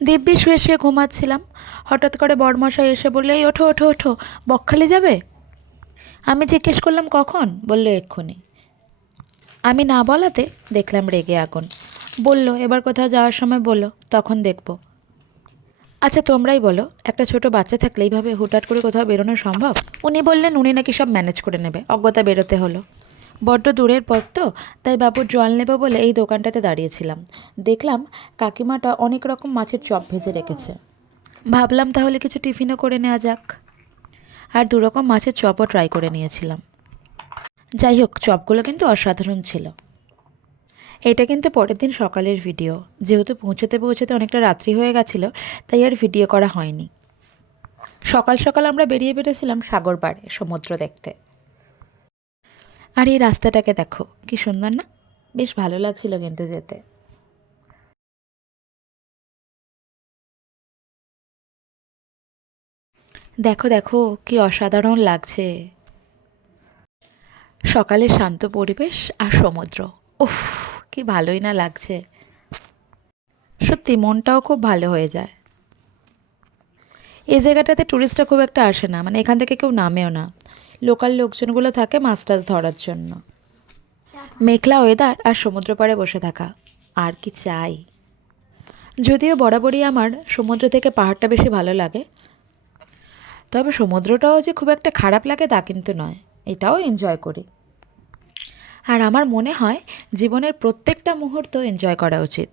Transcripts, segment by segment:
দিব্যি শুয়ে শুয়ে ঘুমাচ্ছিলাম, হঠাৎ করে বড়মশাই এসে বললে, এই ওঠো ওঠো ওঠো, বকখালি যাবে? আমি জিজ্ঞেস করলাম কখন, বললো এক্ষুনি। আমি না বলাতে দেখলাম রেগে আগুন। বলল, এবার কোথাও যাওয়ার সময় বলো, তখন দেখব। আচ্ছা তোমরাই বলো, একটা ছোট বাচ্চা থাকলে এইভাবে হুটহাট করে কোথাও বেরোনো সম্ভব? উনি বললেন উনি নাকি সব ম্যানেজ করে নেবে। অজ্ঞতা বেরোতে হলো। বড্ড দূরের পথ তো, তাই বাবুর জল নেব বলে এই দোকানটাতে দাঁড়িয়েছিলাম। দেখলাম কাকিমাটা অনেক রকম মাছের চপ ভেজে রেখেছে। ভাবলাম তাহলে কিছু টিফিনও করে নেওয়া যাক। আর দুরকম মাছের চপও ট্রাই করে নিয়েছিলাম। যাই হোক, চপগুলো কিন্তু অসাধারণ ছিল। এটা কিন্তু পরের দিন সকালের ভিডিও। যেহেতু পৌঁছতে পৌঁছতে অনেকটা রাত্রি হয়ে গেছিল, তাই আর ভিডিও করা হয়নি। সকাল সকাল আমরা বেরিয়ে পড়েছিলাম সাগর পাড়ে সমুদ্র দেখতে। আর এই রাস্তাটাকে দেখো, কি সুন্দর না? বেশ ভালো লাগছিল কিন্তু যেতে। দেখো দেখো, কি অসাধারণ লাগছে। সকালের শান্ত পরিবেশ আর সমুদ্র, উফ, কি ভালোই না লাগছে। সত্যি মনটাও খুব ভালো হয়ে যায়। এই জায়গাটাতে ট্যুরিস্টরা খুব একটা আসে না, মানে এখান থেকে কেউ নামেও না। লোকাল লোকজনগুলো থাকে মাছ টাছ ধরার জন্য। মেঘলা ওয়েদার আর সমুদ্র পাড়ে বসে থাকা, আর কি চাই। যদিও বরাবরই আমার সমুদ্র থেকে পাহাড়টা বেশি ভালো লাগে, তবে সমুদ্রটাও যে খুব একটা খারাপ লাগে তা কিন্তু নয়, এটাও এনজয় করি। আর আমার মনে হয় জীবনের প্রত্যেকটা মুহূর্ত এনজয় করা উচিত।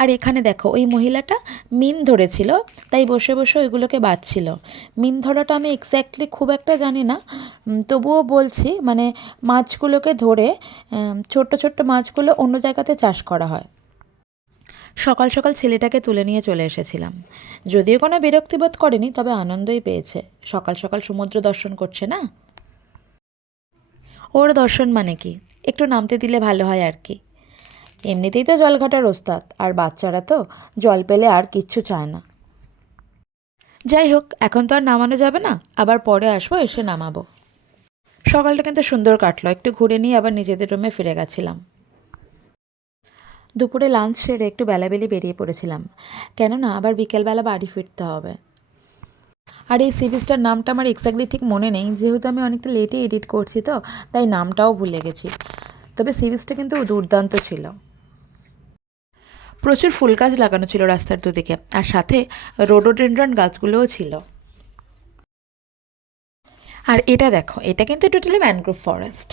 আর এখানে দেখো, ওই মহিলাটা মিন ধরেছিল, তাই বসে বসে ওইগুলোকে বাছছিল। মিন ধরাটা আমি এক্স্যাক্টলি খুব একটা জানি না, তবুও বলছি, মানে মাছগুলোকে ধরে ছোট্ট ছোট্ট মাছগুলো অন্য জায়গাতে চাষ করা হয়। সকাল সকাল ছেলেটাকে তুলে নিয়ে চলে এসেছিলাম। যদিও কোনো বিরক্তিবোধ করেনি, তবে আনন্দই পেয়েছে। সকাল সকাল সমুদ্র দর্শন করছে না। ওর দর্শন মানে কি, একটু নামতে দিলে ভালো হয় আর কি। এমনিতেই তো জল ঘাটার ওস্তাদ, আর বাচ্চারা তো জল পেলে আর কিচ্ছু চায় না। যাই হোক, এখন তো আর নামানো যাবে না, আবার পরে আসবো, এসে নামাবো। সকালটা কিন্তু সুন্দর কাটলো, একটু ঘুরে নিয়ে আবার নিজেদের রুমে ফিরে গেছিলাম। দুপুরে লাঞ্চ সেরে একটু বেলাবেলি বেরিয়ে পড়েছিলাম, কেননা আবার বিকেলবেলা বাড়ি ফিরতে হবে। আর এই সি বিচটার নামটা আমার এক্স্যাক্টলি ঠিক মনে নেই, যেহেতু আমি অনেকটা লেটে এডিট করছি তো, তাই নামটাও ভুলে গেছি। তবে সি বিচটা কিন্তু দুর্দান্ত ছিল। প্রচুর ফুল গাছ লাগানো ছিল রাস্তার দুদিকে, আর সাথে রোডোডেনড্রন গাছগুলোও ছিল। আর এটা দেখো, এটা কিন্তু টোটালি ম্যানগ্রোভ ফরেস্ট।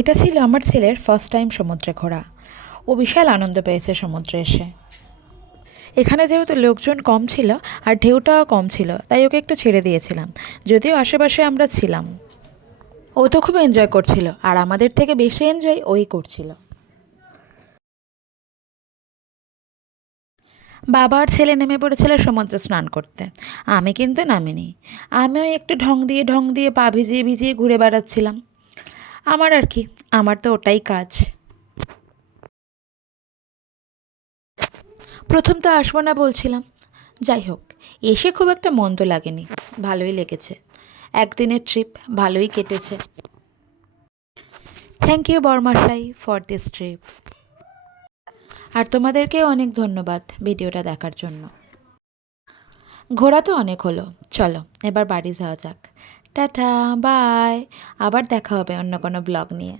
এটা ছিল আমার ছেলের ফার্স্ট টাইম সমুদ্রে ঘোরা। ও বিশাল আনন্দ পেয়েছে সমুদ্রে এসে। এখানে যেহেতু লোকজন কম ছিল আর ঢেউটাও কম ছিল, তাই ওকে একটু ছেড়ে দিয়েছিলাম, যদিও আশেপাশে আমরা ছিলাম। ও তো খুব এনজয় করছিল, আর আমাদের থেকে বেশি এনজয় ওই করছিল। বাবা আর ছেলে নেমে পড়েছিল সমুদ্রে স্নান করতে। আমি কিন্তু নামিনি। আমিও একটু ঢং দিয়ে পা ভিজিয়ে ভিজিয়ে ঘুরে বেড়াচ্ছিলাম। আমার আর কি, আমার তো ওটাই কাজ। প্রথম তো আসবো না বলছিলাম। যাই হোক, এসে খুব একটা মন্দ লাগেনি, ভালোই লেগেছে। একদিনের ট্রিপ ভালোই কেটেছে। থ্যাংক ইউ বরমাশাই ফর দিস ট্রিপ। আর তোমাদেরকেও অনেক ধন্যবাদ ভিডিওটা দেখার জন্য। ঘোরা তো অনেক হলো, চলো এবার বাড়ি যাওয়া যাক। Tata, bye. আবার দেখা হবে অন্য কোনো ব্লগ নিয়ে।